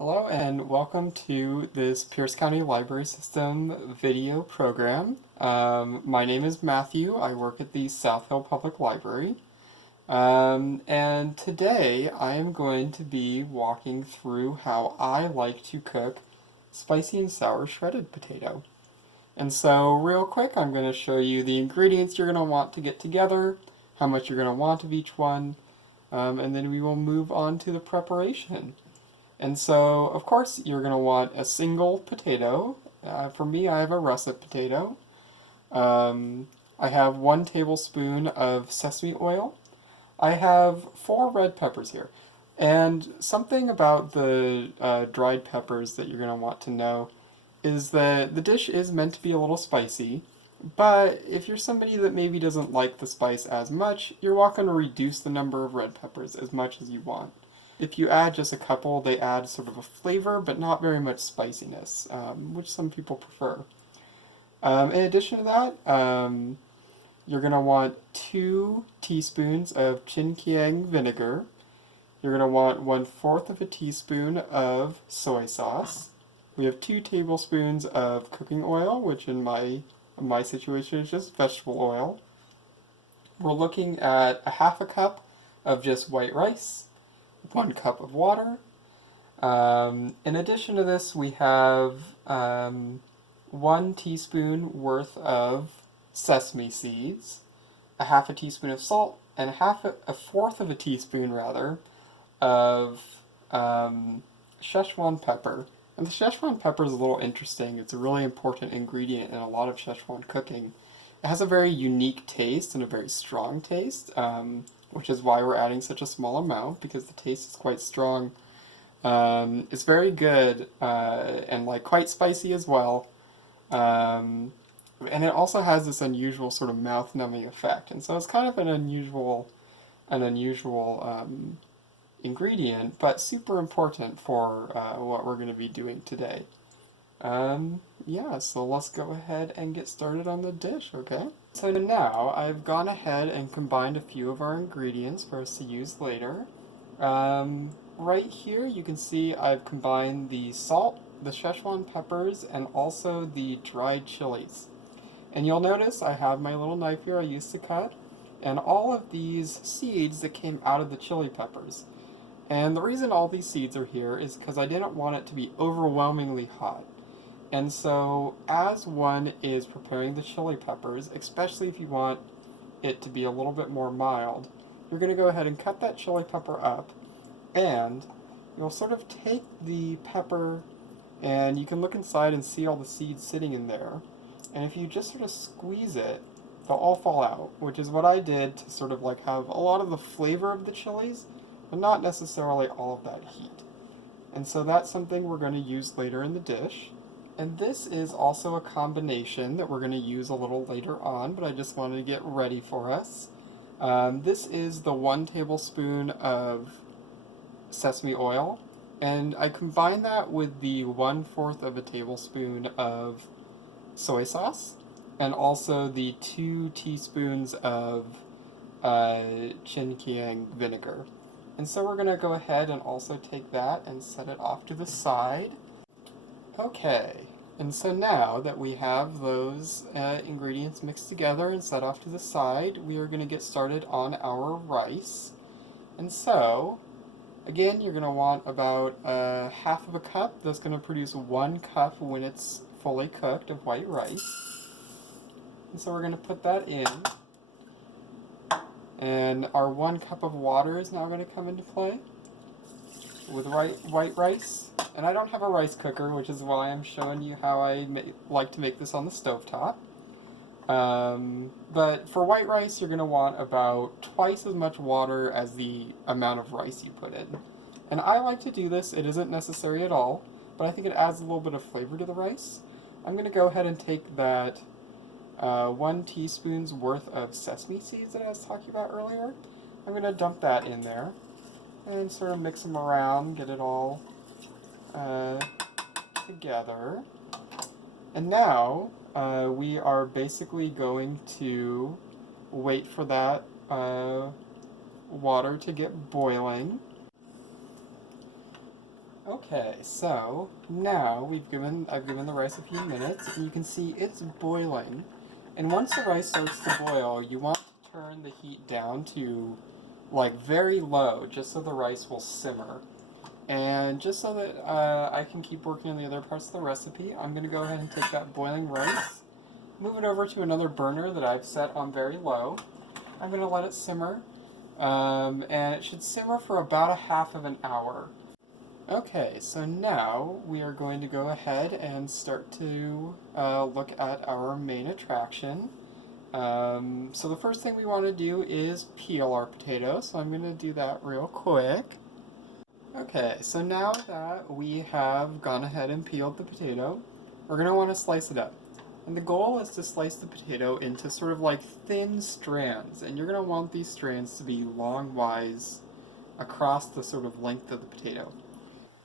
Hello and welcome to this Pierce County Library System video program. My name is Matthew. I work at the South Hill Public Library. And today I am going to be walking through how I like to cook spicy and sour shredded potato. And so real quick, I'm going to show you the ingredients you're going to want to get together, how much you're going to want of each one, and then we will move on to the preparation. And so, of course, you're going to want a single potato. For me, I have a russet potato. I have 1 tablespoon of sesame oil. I have 4 red peppers here. And something about the dried peppers that you're going to want to know is that the dish is meant to be a little spicy, but if you're somebody that maybe doesn't like the spice as much, you're welcome to reduce the number of red peppers as much as you want. If you add just a couple, they add sort of a flavor, but not very much spiciness, which some people prefer. In addition to that, you're going to want 2 teaspoons of chinkiang vinegar. You're going to want 1/4 of a teaspoon of soy sauce. We have 2 tablespoons of cooking oil, which in my situation is just vegetable oil. We're looking at a 1/2 cup of just white rice, 1 cup of water. In addition to this, we have 1 teaspoon worth of sesame seeds, a 1/2 teaspoon of salt, and a 1/4 of a teaspoon rather of Schezuan pepper. And the Schezuan pepper is a little interesting. It's a really important ingredient in a lot of Schezuan cooking. It has a very unique taste and a very strong taste, which is why we're adding such a small amount, because the taste is quite strong. It's very good and quite spicy as well. And it also has this unusual sort of mouth-numbing effect. And so it's kind of an unusual ingredient, but super important for what we're going to be doing today. Yeah, so let's go ahead and get started on the dish, okay? So now I've gone ahead and combined a few of our ingredients for us to use later. Right here you can see I've combined the salt, the Schezuan peppers, and also the dried chilies. And you'll notice I have my little knife here I used to cut, and all of these seeds that came out of the chili peppers. And the reason all these seeds are here is because I didn't want it to be overwhelmingly hot. And so as one is preparing the chili peppers, especially if you want it to be a little bit more mild, you're going to go ahead and cut that chili pepper up, and you'll sort of take the pepper and you can look inside and see all the seeds sitting in there. And if you just sort of squeeze it, they'll all fall out, which is what I did to sort of have a lot of the flavor of the chilies, but not necessarily all of that heat. And so that's something we're going to use later in the dish. And this is also a combination that we're going to use a little later on, but I just wanted to get ready for us. This is the 1 tablespoon of sesame oil, and I combine that with the 1/4 of a tablespoon of soy sauce, and also the 2 teaspoons of chinkiang vinegar. And so we're going to go ahead and also take that and set it off to the side. Okay, and so now that we have those ingredients mixed together and set off to the side, we are going to get started on our rice. And so, again, you're going to want about 1/2 of a cup. That's going to produce 1 cup when it's fully cooked of white rice. And so we're going to put that in. And our 1 cup of water is now going to come into play with white rice. And I don't have a rice cooker, which is why I'm showing you how I like to make this on the stovetop. But for white rice, you're going to want about twice as much water as the amount of rice you put in. And I like to do this. It isn't necessary at all, but I think it adds a little bit of flavor to the rice. I'm going to go ahead and take that 1 teaspoon's worth of sesame seeds that I was talking about earlier. I'm going to dump that in there and sort of mix them around, get it all together. And now we are basically going to wait for that water to get boiling. Okay, so now I've given the rice a few minutes, and you can see it's boiling. And once the rice starts to boil, you want to turn the heat down to like very low, just so the rice will simmer. And just so that I can keep working on the other parts of the recipe, I'm going to go ahead and take that boiling rice, move it over to another burner that I've set on very low. I'm going to let it simmer, and it should simmer for about a half of an hour. Okay, so now we are going to go ahead and start to look at our main attraction. So the first thing we want to do is peel our potatoes, so I'm going to do that real quick. Okay, so now that we have gone ahead and peeled the potato, we're going to want to slice it up. And the goal is to slice the potato into sort of like thin strands, and you're going to want these strands to be longwise across the sort of length of the potato.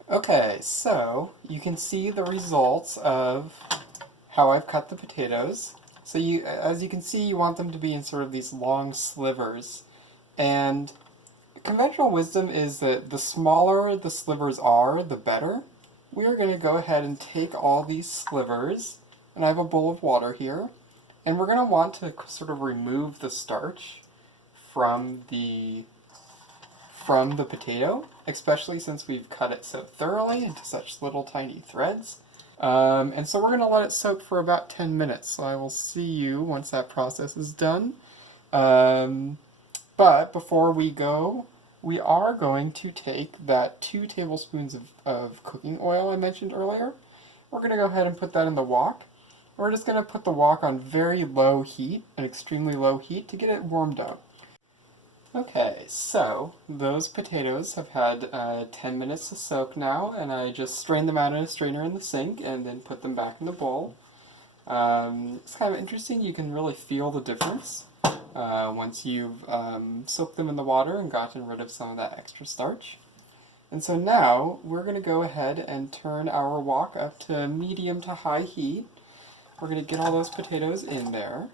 Okay, so you can see the results of how I've cut the potatoes. So as you can see, you want them to be in sort of these long slivers. And conventional wisdom is that the smaller the slivers are, the better. We are going to go ahead and take all these slivers, and I have a bowl of water here, and we're going to want to sort of remove the starch from the potato, especially since we've cut it so thoroughly into such little tiny threads. And so we're going to let it soak for about 10 minutes. So I will see you once that process is done. But before we go, we are going to take that 2 tablespoons of cooking oil I mentioned earlier. We're going to go ahead and put that in the wok. We're just going to put the wok on very low heat, an extremely low heat, to get it warmed up. Okay, so those potatoes have had 10 minutes to soak now, and I just strained them out in a strainer in the sink and then put them back in the bowl. It's kind of interesting, you can really feel the difference once you've soaked them in the water and gotten rid of some of that extra starch. And so now we're going to go ahead and turn our wok up to medium to high heat. We're going to get all those potatoes in there.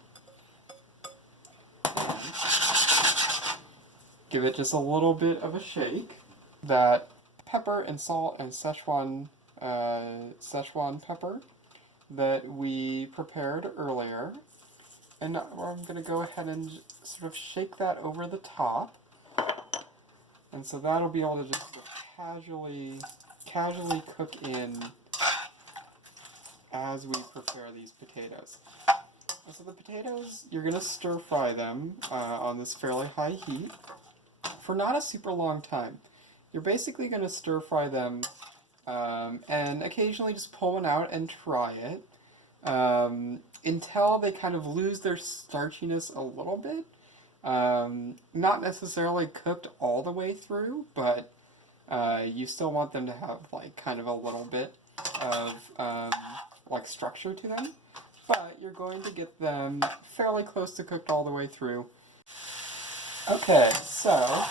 Give it just a little bit of a shake. That pepper and salt and Szechuan pepper that we prepared earlier. And now I'm going to go ahead and sort of shake that over the top. And so that'll be able to just sort of casually cook in as we prepare these potatoes. And so the potatoes, you're going to stir fry them on this fairly high heat for not a super long time. You're basically going to stir fry them and occasionally just pull one out and try it until they kind of lose their starchiness a little bit. Not necessarily cooked all the way through, but you still want them to have like kind of a little bit of like structure to them. But you're going to get them fairly close to cooked all the way through. Okay, so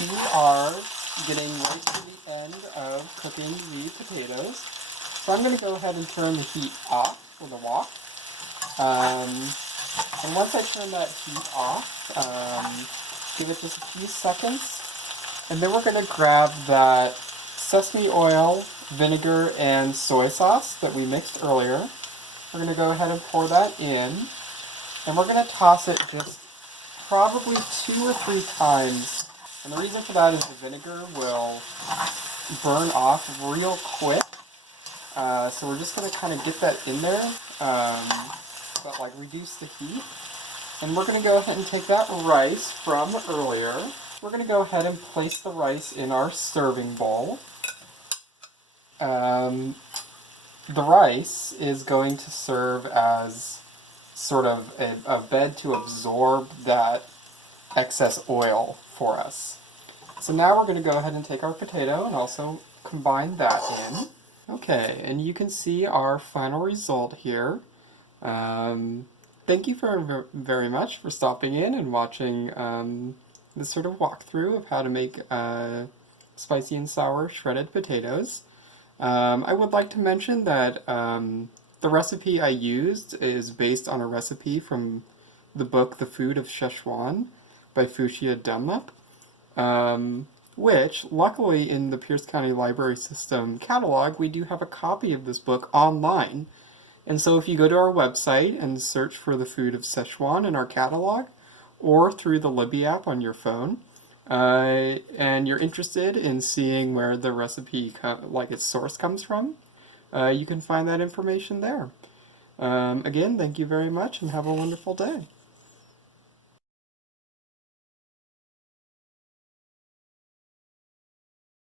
we are getting right to the end of cooking the potatoes. So I'm going to go ahead and turn the heat off for the wok. And once I turn that heat off, give it just a few seconds. And then we're going to grab that sesame oil, vinegar, and soy sauce that we mixed earlier. We're going to go ahead and pour that in. And we're going to toss it just probably 2 or 3 times. And the reason for that is the vinegar will burn off real quick. So we're just going to kind of get that in there, but like reduce the heat. And we're going to go ahead and take that rice from earlier. We're going to go ahead and place the rice in our serving bowl. The rice is going to serve as sort of a bed to absorb that excess oil for us. So now we're going to go ahead and take our potato and also combine that in. Okay, and you can see our final result here. Thank you very much for stopping in and watching this sort of walkthrough of how to make spicy and sour shredded potatoes. I would like to mention that the recipe I used is based on a recipe from the book The Food of Schezuan by Fuchsia Dunlap. which, luckily in the Pierce County Library System catalog, we do have a copy of this book online. And so if you go to our website and search for the food of Schezuan in our catalog, or through the Libby app on your phone, and you're interested in seeing where the recipe, like its source comes from, you can find that information there. Again, thank you very much and have a wonderful day.